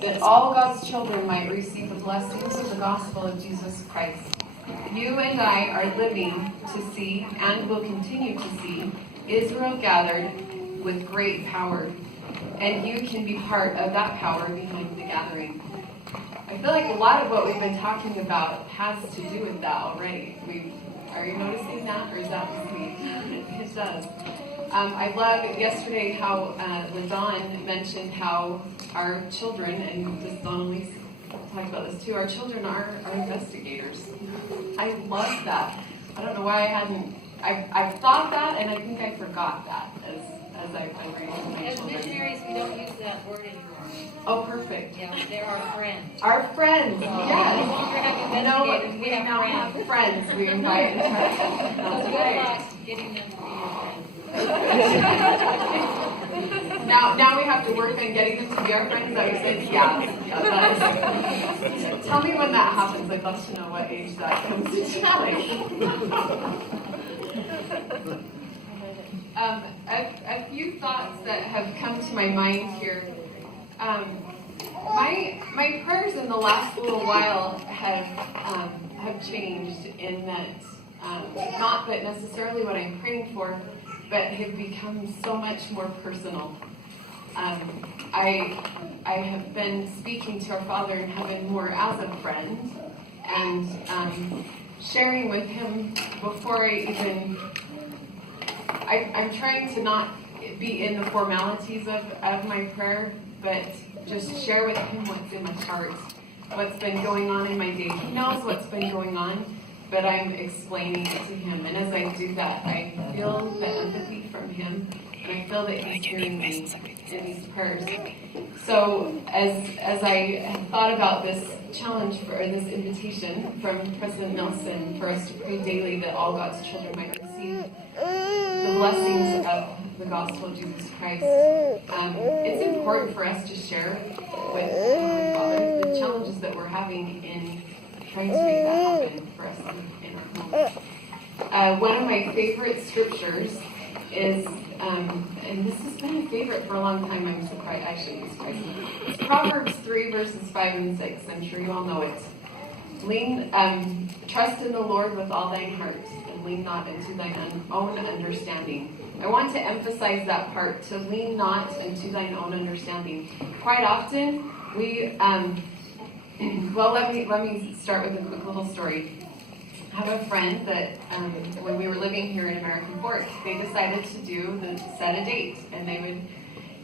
that all God's children might receive the blessings of the gospel of Jesus Christ. You and I are living to see, and will continue to see, Israel gathered with great power. And you can be part of that power behind the gathering. I feel like a lot of what we've been talking about has to do with that already. Are you noticing that, or is that just me? It does. I love yesterday how LaDawn mentioned how our children, and just Donnelly talked about this too, our children are investigators. I love that. I don't know why I've thought that, and I think I forgot that as I've been raising my As children. missionaries, we don't use that word anymore. Oh, perfect. Yeah, they're our friends. Our friends, So yes. we no longer have investigators, we now have have friends. friends. We invite into our So That's good right. luck getting them to be your friends. Now we have to work on getting them to be our friends. That we said, yeah, that is. Tell me when that happens. I'd love to know what age that comes to challenge. A few thoughts that have come to my mind here. My prayers in the last little while have changed in that not that necessarily what I'm praying for, but have become so much more personal. I have been speaking to our Father in heaven more as a friend and sharing with Him before I'm trying to not be in the formalities of my prayer, but just share with Him what's in my heart, what's been going on in my day. He knows what's been going on, but I'm explaining it to Him. And as I do that, I feel the empathy from Him, and I feel that He's hearing me in these prayers. So as I have thought about this challenge or this invitation from President Nelson for us to pray daily that all God's children might receive the blessings of the gospel of Jesus Christ, it's important for us to share with Heavenly Father the challenges that we're having in trying to make that happen for us in our home. One of my favorite scriptures is, and this has been a favorite for a long time, I'm surprised, I shouldn't be surprised. It's Proverbs 3 verses 5 and 6. I'm sure you all know it. Trust in the Lord with all thine heart, and lean not into thine own understanding. I want to emphasize that part, to lean not into thine own understanding. Quite often, well, let me start with a quick little story. I have a friend that, when we were living here in American Fork, they decided to set a date, and they would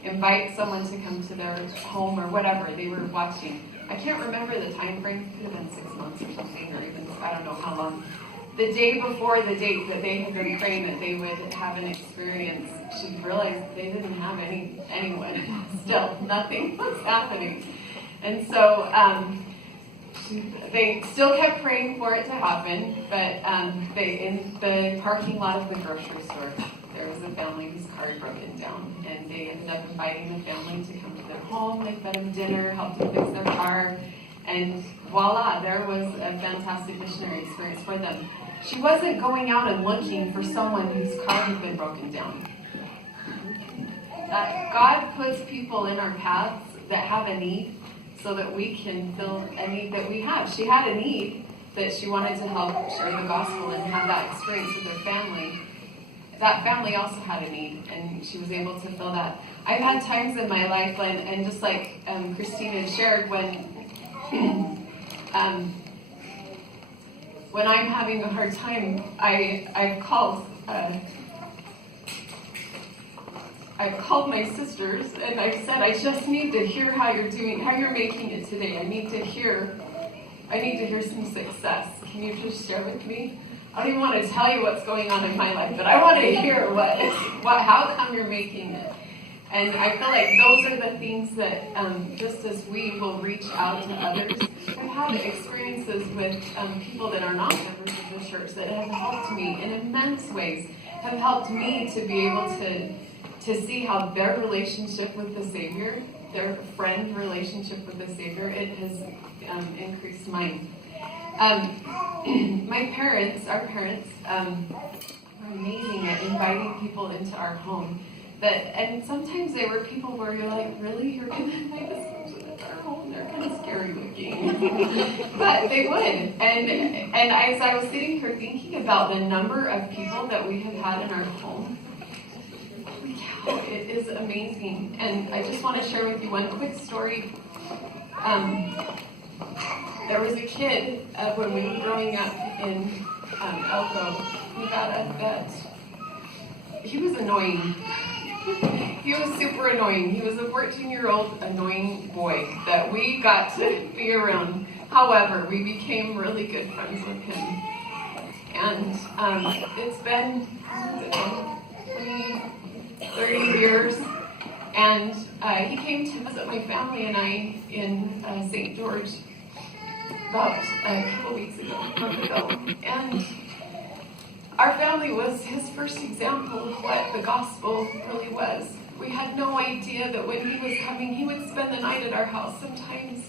invite someone to come to their home or whatever they were watching. I can't remember the time frame. It could have been 6 months or something, or even, I don't know how long. The day before the date that they had been praying that they would have an experience, she realized they didn't have anyone. Still, nothing was happening. And so they still kept praying for it to happen, but in the parking lot of the grocery store, there was a family whose car had broken down, and they ended up inviting the family to come to their home. They fed them dinner, helped them fix their car, and voila, there was a fantastic missionary experience for them. She wasn't going out and looking for someone whose car had been broken down. That God puts people in our paths that have a need so that we can fill a need that we have. She had a need that she wanted to help share the gospel and have that experience with her family. That family also had a need, and she was able to fill that. I've had times in my life, and just like Christina shared, when I'm having a hard time, I've called my sisters, and I've said, I just need to hear how you're doing, how you're making it today. I need to hear some success. Can you just share with me? I don't even want to tell you what's going on in my life, but I want to hear how come you're making it. And I feel like those are the things that, just as we will reach out to others, I've had experiences with people that are not members of the church that have helped me in immense ways, have helped me to be able to see how their relationship with the Savior, their friend relationship with the Savior, it has increased mine. Our parents, are amazing at inviting people into our home. And sometimes they were people where you're like, really? You're going to invite this person into our home? But they would. And as I was sitting here thinking about the number of people that we have had in our home, wow, it is amazing. And I just want to share with you one quick story. There was a kid when we were growing up in Elko who got up that he was annoying. He was super annoying. He was a 14-year-old annoying boy that we got to be around. However, we became really good friends with him. And it's been 20, 30 years. And he came to visit my family and I in St. George about a couple weeks ago, a month ago. And our family was his first example of what the gospel really was. We had no idea that when he was coming, he would spend the night at our house sometimes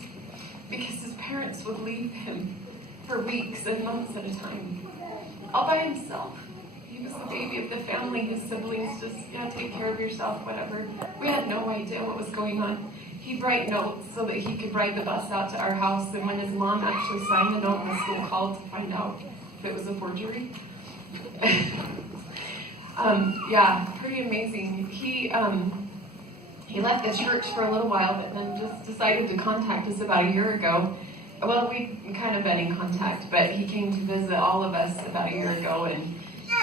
because his parents would leave him for weeks and months at a time, all by himself. He was the baby of the family. His siblings just, take care of yourself, whatever. We had no idea what was going on. He'd write notes so that he could ride the bus out to our house, and when his mom actually signed the note, the school called to find out if it was a forgery. Pretty amazing. He left the church for a little while, but then just decided to contact us about a year ago. Well, we'd kind of been in contact, but he came to visit all of us about a year ago and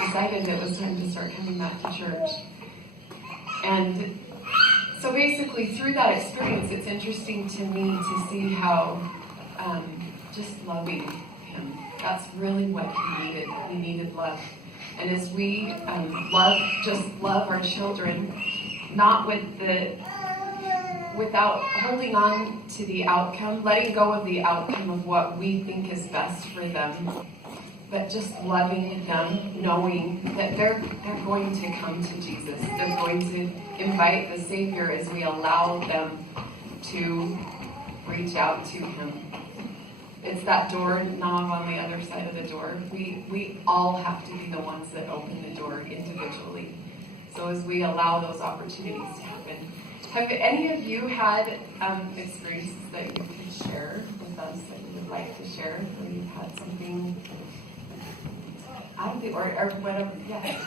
decided it was time to start coming back to church. And so basically, through that experience, it's interesting to me to see how just loving him. That's really what he needed. He needed love. And as we love our children, not without holding on to the outcome, letting go of the outcome of what we think is best for them, but just loving them, knowing that they're going to come to Jesus. They're going to invite the Savior as we allow them to reach out to him. It's that door knob on the other side of the door. We all have to be the ones that open the door individually. So as we allow those opportunities to happen. Have any of you had experiences that you could share with us that you would like to share? Or you've had something, or whatever, yeah.